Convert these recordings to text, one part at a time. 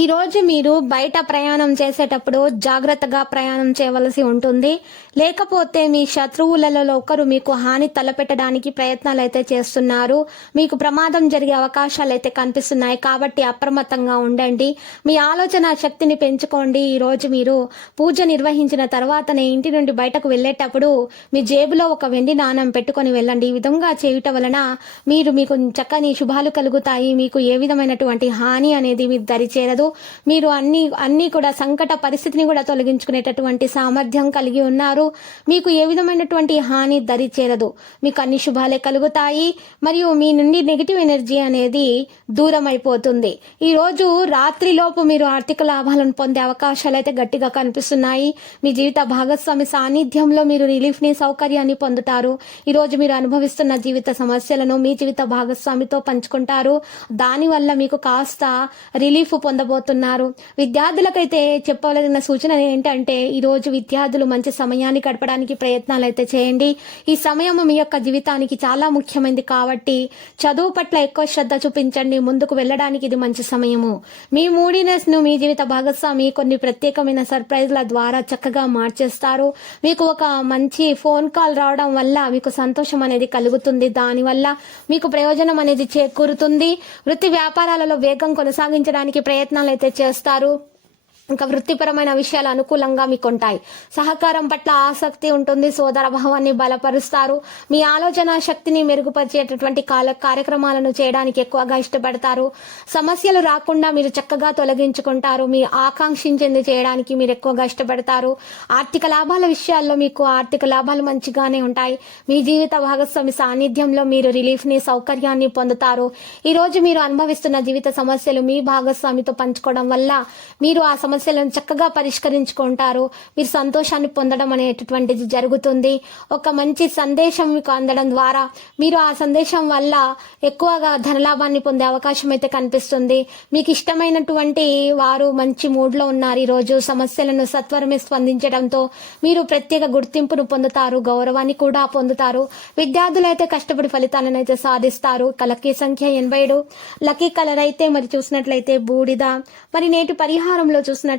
ఈ రోజు మీరు బయట ప్రయాణం చేసేటప్పుడు జాగ్రత్తగా ప్రయాణం చేయవలసి ఉంటుంది. లేకపోతే మీ శత్రువులలో ఒకరు మీకు హాని తలపెట్టడానికి ప్రయత్నాలు అయితే చేస్తున్నారు. మీకు ప్రమాదం జరిగే అవకాశాలు అయితే కనిపిస్తున్నాయి. కాబట్టి అప్రమత్తంగా ఉండండి. మీ ఆలోచన శక్తిని పెంచుకోండి. ఈ రోజు మీరు పూజ నిర్వహించిన తర్వాతనే ఇంటి నుండి బయటకు వెళ్ళేటప్పుడు మీ జేబులో ఒక వెండి నాణం పెట్టుకొని వెళ్ళండి. ఈ విధంగా చేయుట వలన మీరు మీకు చక్కని శుభాలు కలుగుతాయి. మీకు ఏ విధమైనటువంటి హాని అనేది మీరు దరిచేరదు చేరదు మీరు అన్ని అన్ని కూడా సంకట పరిస్థితిని కూడా తొలగించుకునేటటువంటి సామర్థ్యం కలిగి ఉన్నారు. మీకు ఏ విధమైనటువంటి హాని దరి చేరదు. మీకు అన్ని శుభాలే కలుగుతాయి. మరియు మీ నుండి నెగిటివ్ ఎనర్జీ అనేది దూరం అయిపోతుంది ఈ రోజు రాత్రిలోపు మీరు ఆర్థిక లాభాలను పొందే అవకాశాలు అయితే గట్టిగా కనిపిస్తున్నాయి. మీ జీవిత భాగస్వామి సాన్నిధ్యంలో మీరు రిలీఫ్ని సౌకర్యాన్ని పొందుతారు. ఈ రోజు మీరు అనుభవిస్తున్న జీవిత సమస్యలను మీ జీవిత భాగస్వామితో పంచుకుంటారు. దానివల్ల మీకు కాస్త రిలీఫ్ పొందబోతున్నారు విద్యార్థులకైతే చెప్పవలసిన సూచన ఏంటంటే ఈరోజు విద్యార్థులు మంచి సమయాన్ని గడపడానికి ప్రయత్నాలు అయితే చేయండి. ఈ సమయం మీ యొక్క జీవితానికి చాలా ముఖ్యమైనది కాబట్టి చదువు పట్ల ఎక్కువ శ్రద్ధ చూపించండి. ముందుకు వెళ్ళడానికి ఇది మంచి సమయము. మీ మూడినెస్ను మీ జీవిత భాగస్వామి కొన్ని ప్రత్యేకమైన సర్ప్రైజ్ల ద్వారా చక్కగా మార్చేస్తారు. మీకు ఒక మంచి ఫోన్ కాల్ రావడం వల్ల మీకు సంతోషం అనేది కలుగుతుంది. దానివల్ల మీకు ప్రయోజనం అనేది చేకూరుతుంది. వృత్తి వ్యాపారాలలో వేగం కొనసాగించడానికి ప్రయత్నం ప్రయత్నాలు అయితే చేస్తారు. ఇంకా వృత్తిపరమైన విషయాలు అనుకూలంగా మీకు ఉంటాయి సహకారం పట్ల ఆసక్తి ఉంటుంది. సోదర భావాన్ని బలపరుస్తారు. మీ ఆలోచన శక్తిని మెరుగుపరిచేటటువంటి కాల కార్యక్రమాలను చేయడానికి ఎక్కువగా ఇష్టపడతారు. సమస్యలు రాకుండా మీరు చక్కగా తొలగించుకుంటారు. మీ ఆకాంక్షించింది చేయడానికి మీరు ఎక్కువగా ఇష్టపడతారు. ఆర్థిక లాభాల విషయాల్లో మీకు ఆర్థిక లాభాలు మంచిగానే ఉంటాయి. మీ జీవిత భాగస్వామి సాన్నిధ్యంలో మీరు రిలీఫ్ని సౌకర్యాన్ని పొందుతారు. ఈ రోజు మీరు అనుభవిస్తున్న జీవిత సమస్యలు మీ భాగస్వామితో పంచుకోవడం వల్ల మీరు ఆ సమస్య సమస్యలను చక్కగా పరిష్కరించుకుంటారు. మీరు సంతోషాన్ని పొందడం అనేటటువంటిది జరుగుతుంది. ఒక మంచి సందేశం మీకు అందడం ద్వారా మీరు ఆ సందేశం వల్ల ఎక్కువగా ధనలాభాన్ని పొందే అవకాశం అయితే కనిపిస్తుంది. మీకు ఇష్టమైనటువంటి వారు మంచి మూడ్లో ఉన్నారు. ఈరోజు సమస్యలను సత్వరమే స్పందించడంతో మీరు ప్రత్యేక గుర్తింపును పొందుతారు గౌరవాన్ని కూడా పొందుతారు. విద్యార్థులు అయితే కష్టపడి ఫలితాలను అయితే సాధిస్తారు. లక్కీ సంఖ్య ఎనభై ఏడు. లక్కీ కలర్ అయితే మరి చూసినట్లయితే బూడిద. మరి నేటి పరిహారంలో చూసిన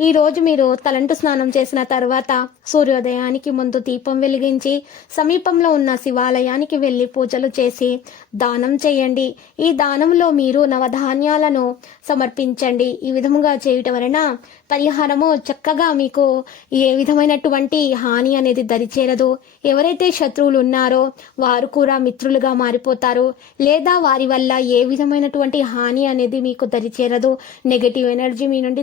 ఈ రోజు మీరు తలంటు స్నానం చేసిన తర్వాత సూర్యోదయానికి ముందు దీపం వెలిగించి సమీపంలో ఉన్న శివాలయానికి వెళ్ళి పూజలు చేసి దానం చేయండి. ఈ దానంలో మీరు నవధాన్యాలను సమర్పించండి. ఈ విధముగా చేయటం వలన పరిహారము చక్కగా మీకు ఏ విధమైనటువంటి హాని అనేది దరిచేరదు. ఎవరైతే శత్రువులు ఉన్నారో వారు కూడా మిత్రులుగా మారిపోతారు. లేదా వారి వల్ల ఏ విధమైనటువంటి హాని అనేది మీకు దరిచేరదు. నెగటివ్ ఎనర్జీ మీ నుండి